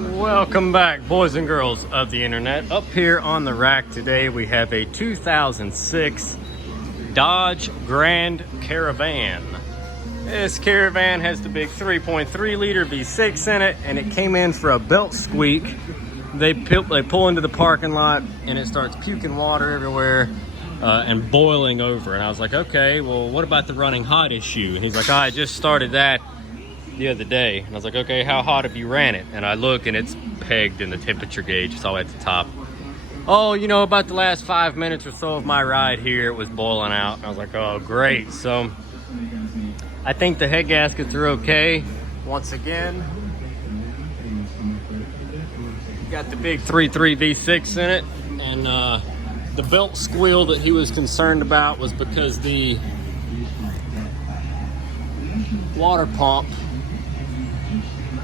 Welcome back, boys and girls of the internet. Up here on the rack today, we have a 2006 Dodge Grand Caravan. This Caravan has the big 3.3 liter V6 in it, and it came in for a belt squeak. They pull into the parking lot, and it starts puking water everywhere and boiling over. And I was like, okay, well, what about the running hot issue? And he's like, I just started that the other day. And I was like, okay, how hot have you ran it? And I look, and it's pegged in the temperature gauge. It's all at the top. Oh, you know, about the last 5 minutes or so of my ride here, it was boiling out. And I was like, oh, great. So I think the head gaskets are okay. Once again, got the big 3.3 V6 in it. And the belt squeal that he was concerned about was because the water pump,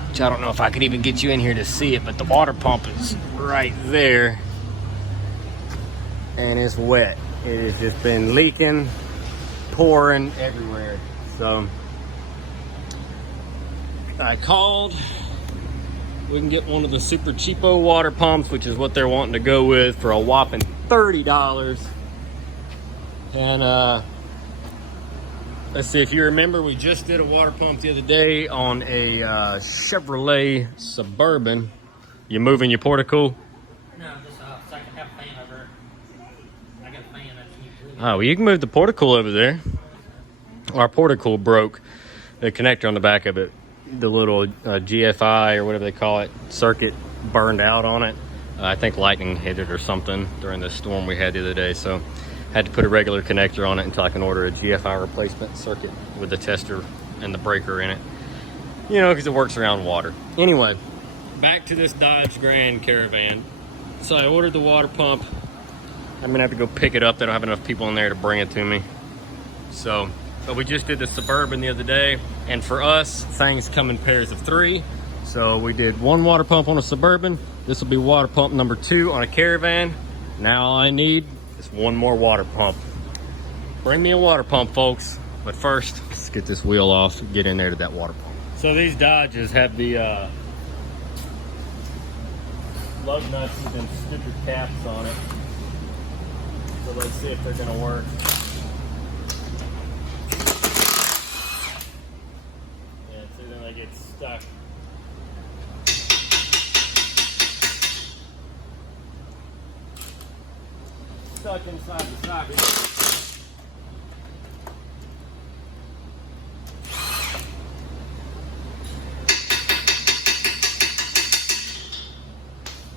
which I don't know if I could even get you in here to see it, but the water pump is right there and it's wet. It has just been leaking, pouring everywhere. So I called. We can get one of the super cheapo water pumps, which is what they're wanting to go with, for a whopping $30. And let's see, if you remember, we just did a water pump the other day on a Chevrolet Suburban. You moving your portico? No, just so I can have a fan over. I got a fan that's Oh, well, you can move the portico over there. Our portico broke. The connector on the back of it, the little GFI or whatever they call it, circuit burned out on it. I think lightning hit it or something during the storm we had the other day. So had to put a regular connector on it until I can order a GFI replacement circuit with the tester and the breaker in it. You know, because it works around water. Anyway, back to this Dodge Grand Caravan. So I ordered the water pump. I'm gonna have to go pick it up. They don't have enough people in there to bring it to me. So, but we just did the Suburban the other day. And for us, things come in pairs of 3. So we did 1 water pump on a Suburban. This will be water pump number 2 on a Caravan. Now all I need is 1 more water pump. Bring me a water pump, folks. But first, let's get this wheel off and get in there to that water pump. So these Dodges have the lug nuts and stupid caps on it. So let's see if they're gonna work. Yeah, see, then they get stuck. Stuck inside the socket.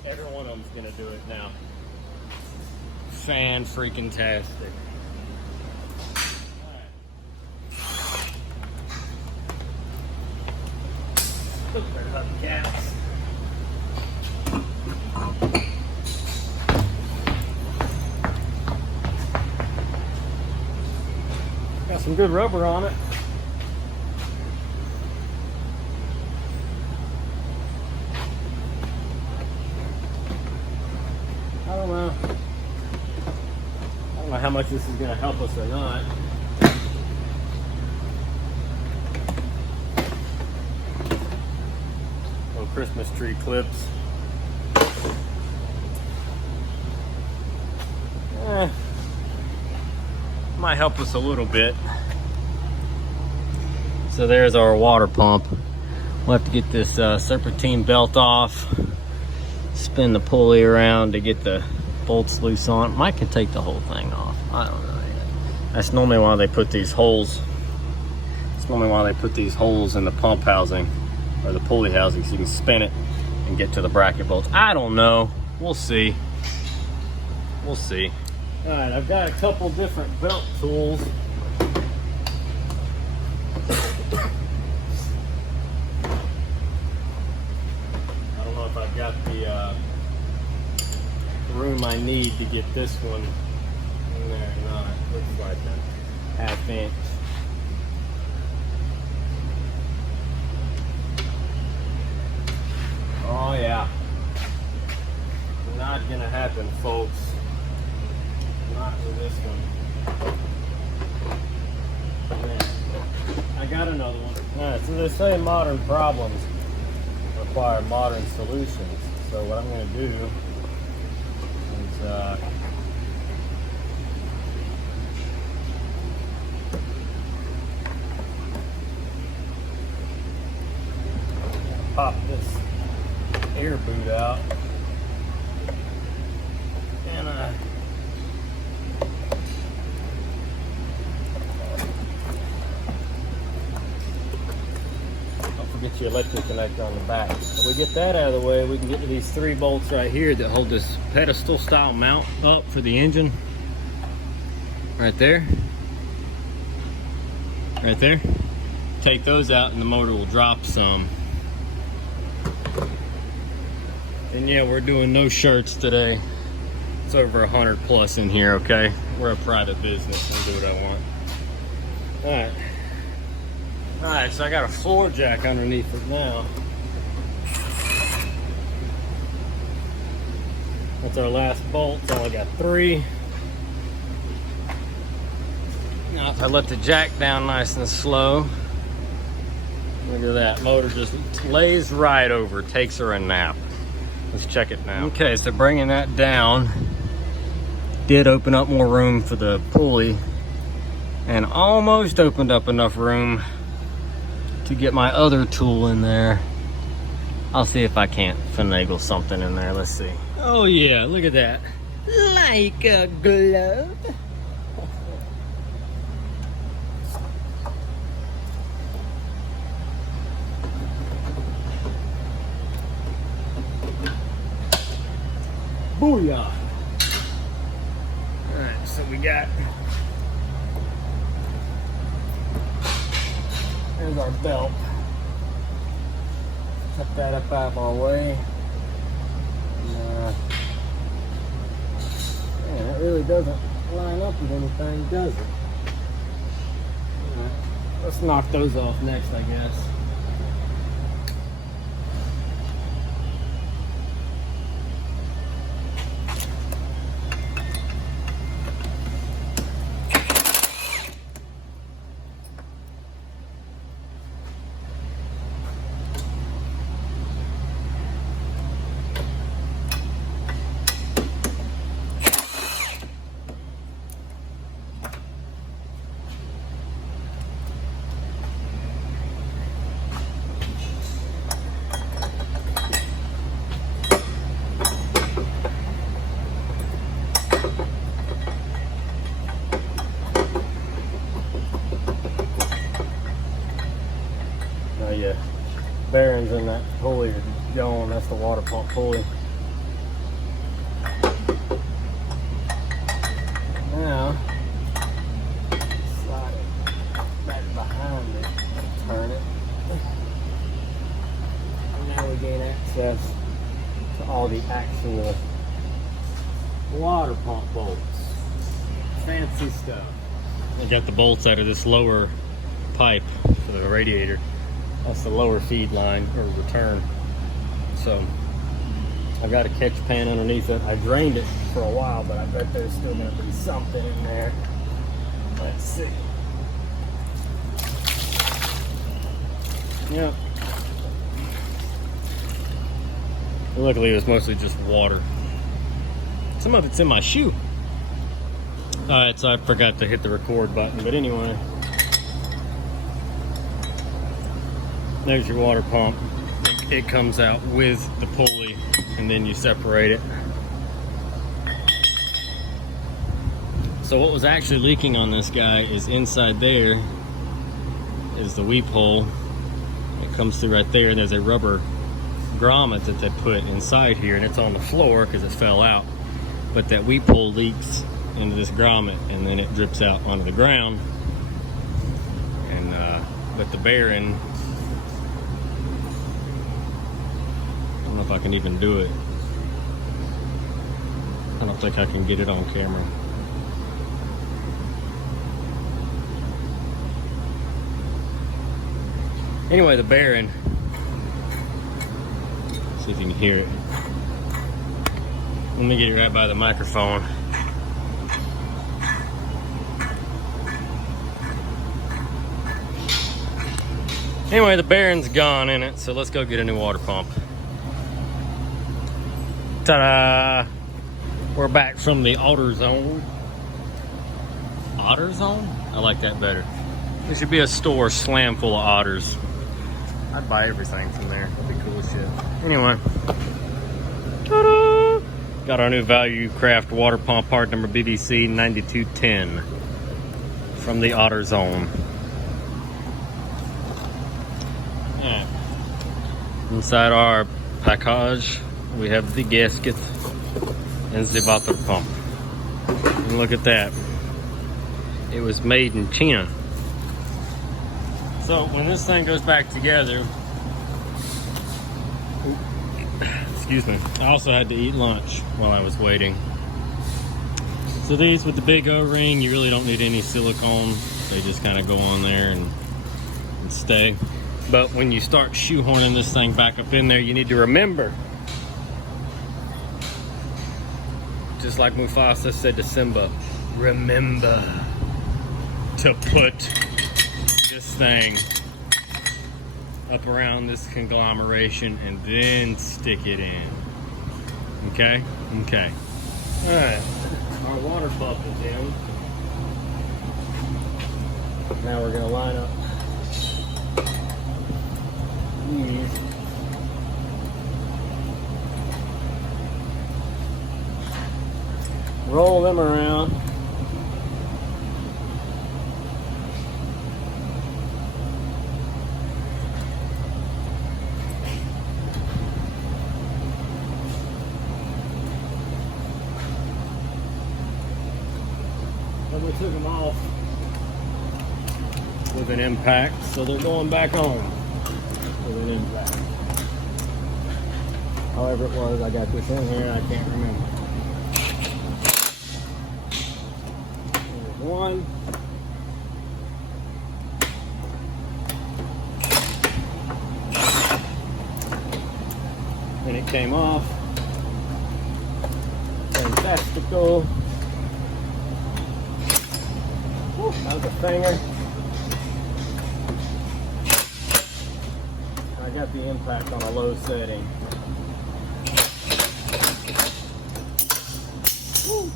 Every one of them's gonna do it now. Fan-freaking-tastic. Look at the gas. Got some good rubber on it. I don't know how much this is going to help us or not. Little Christmas tree clips. Might help us a little bit. So there's our water pump. We'll have to get this serpentine belt off, spin the pulley around to get the bolts loose on. Mike can take the whole thing off. I don't know yet. That's normally why they put these holes. That's normally why they put these holes in the pump housing or the pulley housing, so you can spin it and get to the bracket bolts. I don't know. We'll see. We'll see. All right, I've got a couple different belt tools. I don't know if I've got the room I need to get this one in there or not. Looks like a 1/2 inch. Oh yeah. Not gonna happen, folks. Not with this one. Yeah. I got another one. Alright, so they say modern problems. require modern solutions. So what I'm going to do is pop this air boot out, and don't forget your electric connector on the back. So we get that out of the way, we can get to these 3 bolts right here that hold this pedestal style mount up for the engine. Right there. Right there. Take those out and the motor will drop some. And yeah, we're doing no shirts today. It's over 100 plus in here, okay? We're a private business. I'll do what I want. Alright. Alright, so I got a floor jack underneath it now. That's our last bolt. So I got 3. Now if I let the jack down nice and slow, look at that. Motor just lays right over, takes her a nap. Let's check it now. Okay, so bringing that down did open up more room for the pulley and almost opened up enough room to get my other tool in there. I'll see if I can't finagle something in there. Let's see. Oh yeah, look at that. Like a glove. Booyah! Alright, so we got, there's our belt. Cut that up out of our way. And, man, it really doesn't line up with anything, does it? Alright, let's knock those off next, I guess. Yeah, bearings in that pulley are gone. That's the water pump pulley. Now, slide it back behind it, turn it, and now we gain access to all the actual water pump bolts. Fancy stuff. I got the bolts out of this lower pipe for the radiator. That's the lower feed line or return. So I've got a catch pan underneath it. I drained it for a while, but I bet there's still gonna be something in there. Let's see. Yep. Luckily it was mostly just water. Some of it's in my shoe. Alright, so I forgot to hit the record button, but anyway. There's your water pump. It comes out with the pulley and then you separate it. So what was actually leaking on this guy is inside there is the weep hole. It comes through right there, and there's a rubber grommet that they put inside here, and it's on the floor because it fell out. But that weep hole leaks into this grommet and then it drips out onto the ground. And but the bearing, I don't know if I can even do it. I don't think I can get it on camera. Anyway, the bearing, see if you can hear it. Let me get it right by the microphone. Anyway, the bearing's gone in it, so let's go get a new water pump. Ta-da! We're back from the Otter Zone. Otter Zone? I like that better. There should be a store slam full of otters. I'd buy everything from there. That'd be cool as shit. Anyway. Ta-da! Got our new Value Craft water pump part number BBC 9210 from the Otter Zone. Yeah. Inside our package, we have the gasket and the water pump. And look at that. It was made in China. So when this thing goes back together, excuse me, I also had to eat lunch while I was waiting. So these with the big O-ring, you really don't need any silicone. They just kind of go on there and stay. But when you start shoehorning this thing back up in there, you need to remember, just like Mufasa said to Simba, remember to put this thing up around this conglomeration and then stick it in. Okay? Okay. Alright. Our water pump is in. Now we're going to line up these. Roll them around. And we took them off with an impact, so they're going back on with an impact. However it was, I got this in here and I can't remember. There's one. And it came off. Fantastical. Whew, that was a finger. I got the impact on a low setting. Woo.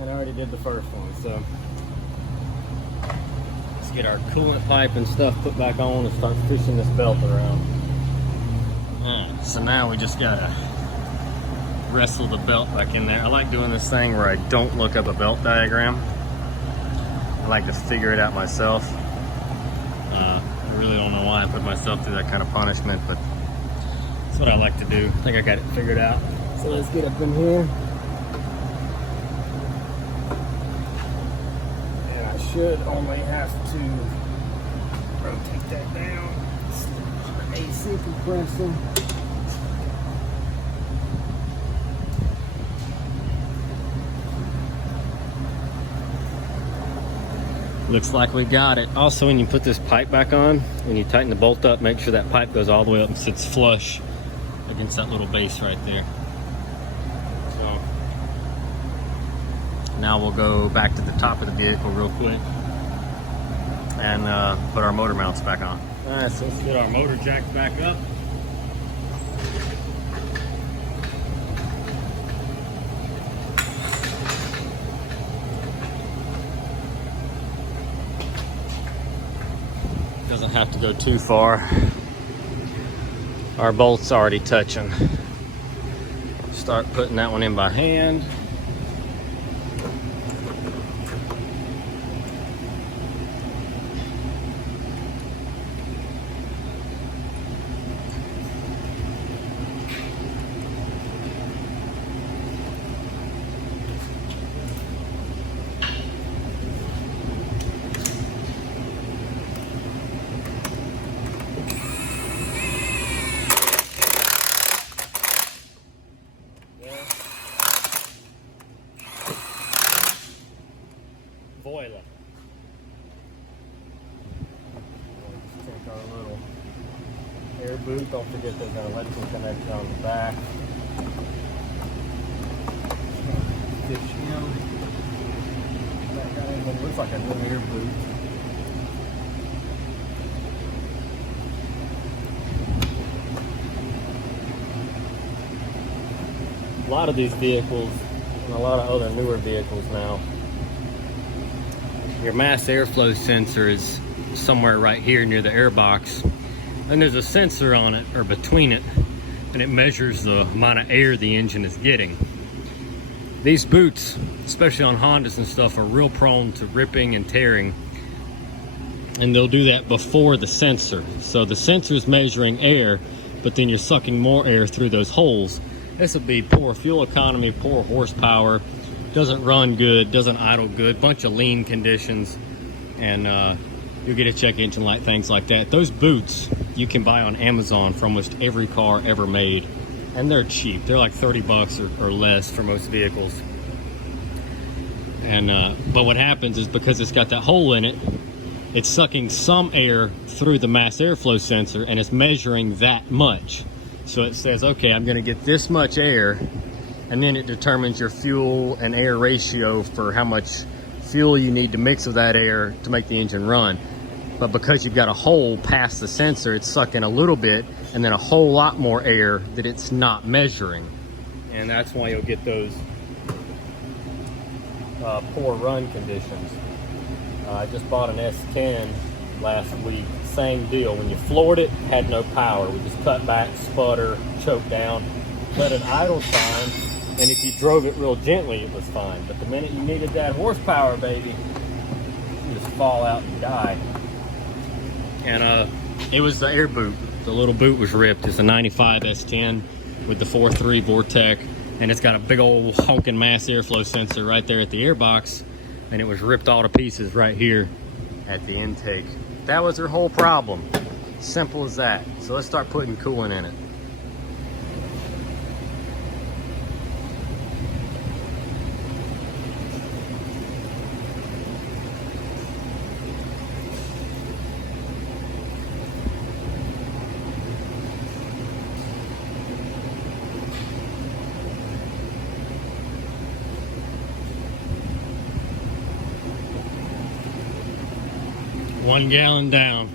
And I already did the first one, so let's get our coolant pipe and stuff put back on and start fishing this belt around. Alright, so now we just gotta wrestle the belt back in there. I like doing this thing where I don't look up a belt diagram. I like to figure it out myself. I really don't know why I put myself through that kind of punishment, but that's what I like to do. I think I got it figured out. So let's get up in here. And I should only have to rotate that down. AC compressor. Looks like we got it. Also, when you put this pipe back on, when you tighten the bolt up, make sure that pipe goes all the way up and sits flush against that little base right there. So now we'll go back to the top of the vehicle real quick and put our motor mounts back on. All right, so let's get our motor jacks back up. Doesn't have to go too far. Our bolt's already touching. Start putting that one in by hand. Boiler. Take our little air boot. Don't forget there's an electrical connection on the back. Stitch in. That guy even looks like a new air boot. a lot of these vehicles, and a lot of other newer vehicles now, your mass airflow sensor is somewhere right here near the air box, and there's a sensor on it, or between it, and it measures the amount of air the engine is getting. These boots, especially on Hondas and stuff, are real prone to ripping and tearing, and they'll do that before the sensor. So the sensor is measuring air, but then you're sucking more air through those holes. This would be poor fuel economy, poor horsepower, doesn't run good, doesn't idle good, bunch of lean conditions, and you'll get a check engine light, things like that. Those boots you can buy on Amazon for almost every car ever made, and they're cheap. They're like 30 bucks or less for most vehicles. And but what happens is, because it's got that hole in it, it's sucking some air through the mass airflow sensor, and it's measuring that much. So it says, okay, I'm gonna get this much air, and then it determines your fuel and air ratio for how much fuel you need to mix with that air to make the engine run. But because you've got a hole past the sensor, it's sucking a little bit and then a whole lot more air that it's not measuring. And that's why you'll get those poor run conditions. I just bought an S10 last week, same deal. When you floored it, had no power. We just cut back, sputter, choke down, let it idle fine, and if you drove it real gently, it was fine. But the minute you needed that horsepower, baby, you just fall out and die. And it was the air boot. The little boot was ripped. It's a 95 S10 with the 4.3 Vortec, and it's got a big old honking mass airflow sensor right there at the air box, and it was ripped all to pieces right here at the intake. That was their whole problem. Simple as that. So let's start putting coolant in it. One gallon down.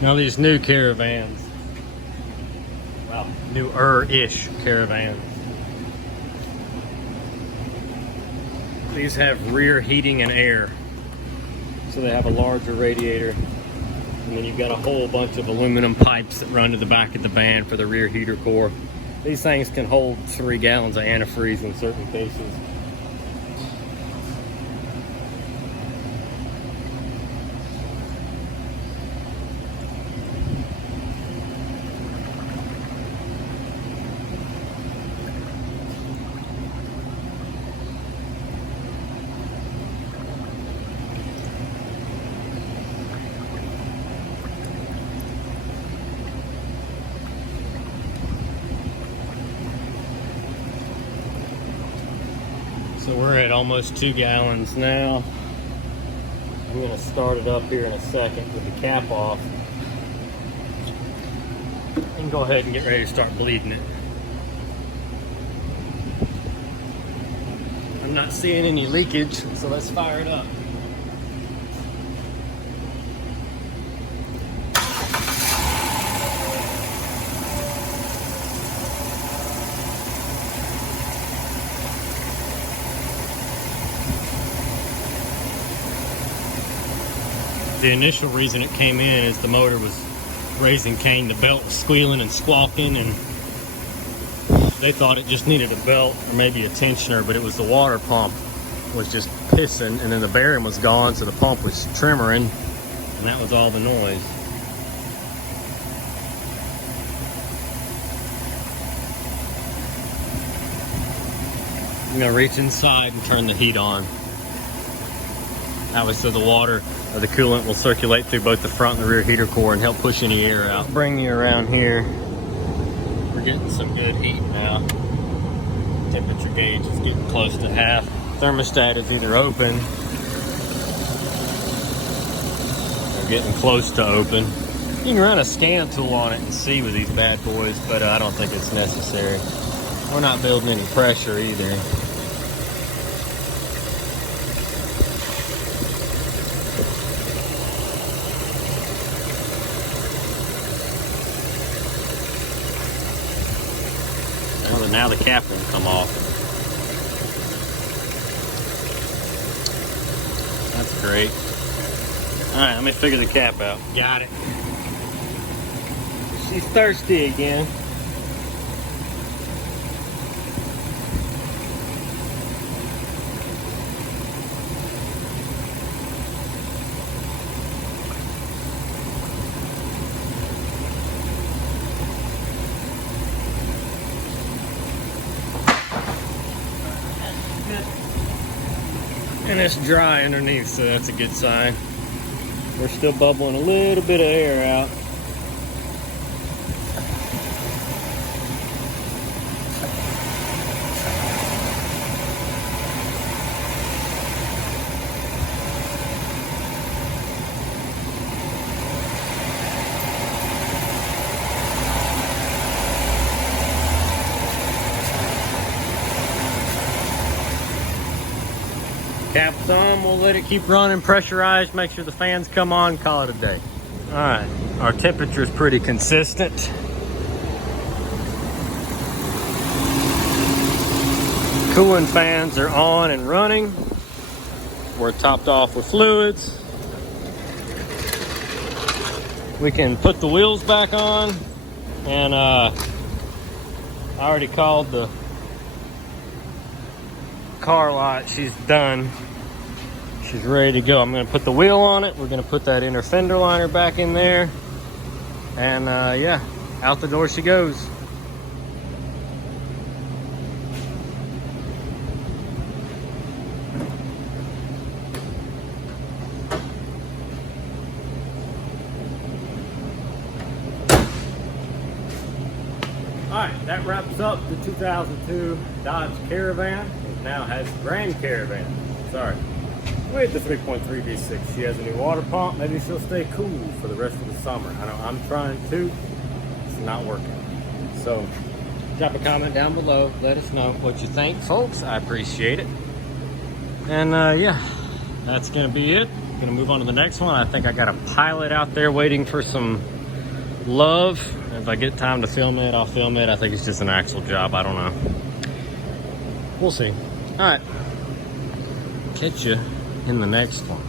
Now these new Caravans, well, newer-ish Caravans, these have rear heating and air. So they have a larger radiator, and then you've got a whole bunch of aluminum pipes that run to the back of the van for the rear heater core. These things can hold 3 gallons of antifreeze in certain cases. So we're at almost 2 gallons now. I'm going to start it up here in a second with the cap off, and go ahead and get ready to start bleeding it. I'm not seeing any leakage, so let's fire it up. The initial reason it came in is the motor was raising Cain. The belt was squealing and squawking, and they thought it just needed a belt or maybe a tensioner, but it was the water pump was just pissing, and then the bearing was gone, so the pump was tremoring, and that was all the noise. I'm gonna reach inside and turn the heat on. That was so the water or the coolant will circulate through both the front and the rear heater core and help push any air out. Bring you around here. We're getting some good heat now. Temperature gauge is getting close to half. Thermostat is either open or getting close to open. You can run a scan tool on it and see with these bad boys, but I don't think it's necessary. We're not building any pressure either. but now the cap won't come off. That's great. All right, let me figure the cap out. Got it. She's thirsty again. And it's dry underneath, so that's a good sign. We're still bubbling a little bit of air out. Cap's on, we'll let it keep running, pressurized, make sure the fans come on, call it a day. All right, our temperature is pretty consistent. Cooling fans are on and running. We're topped off with fluids. We can put the wheels back on, and I already called the car lot. She's done. She's ready to go. I'm going to put the wheel on it. We're going to put that inner fender liner back in there, and yeah, out the door she goes. Alright, that wraps up the 2002 Dodge Caravan. It now has Grand Caravan. Sorry. With the 3.3 V6. She has a new water pump. Maybe she'll stay cool for the rest of the summer. I know I'm trying to. It's not working. So, drop a comment down below. Let us know what you think, folks. I appreciate it. And yeah, that's going to be it. I'm going to move on to the next one. I think I got a pilot out there waiting for some love. If I get time to film it, I'll film it. I think it's just an axle job. I don't know. We'll see. All right. Catch you in the next one.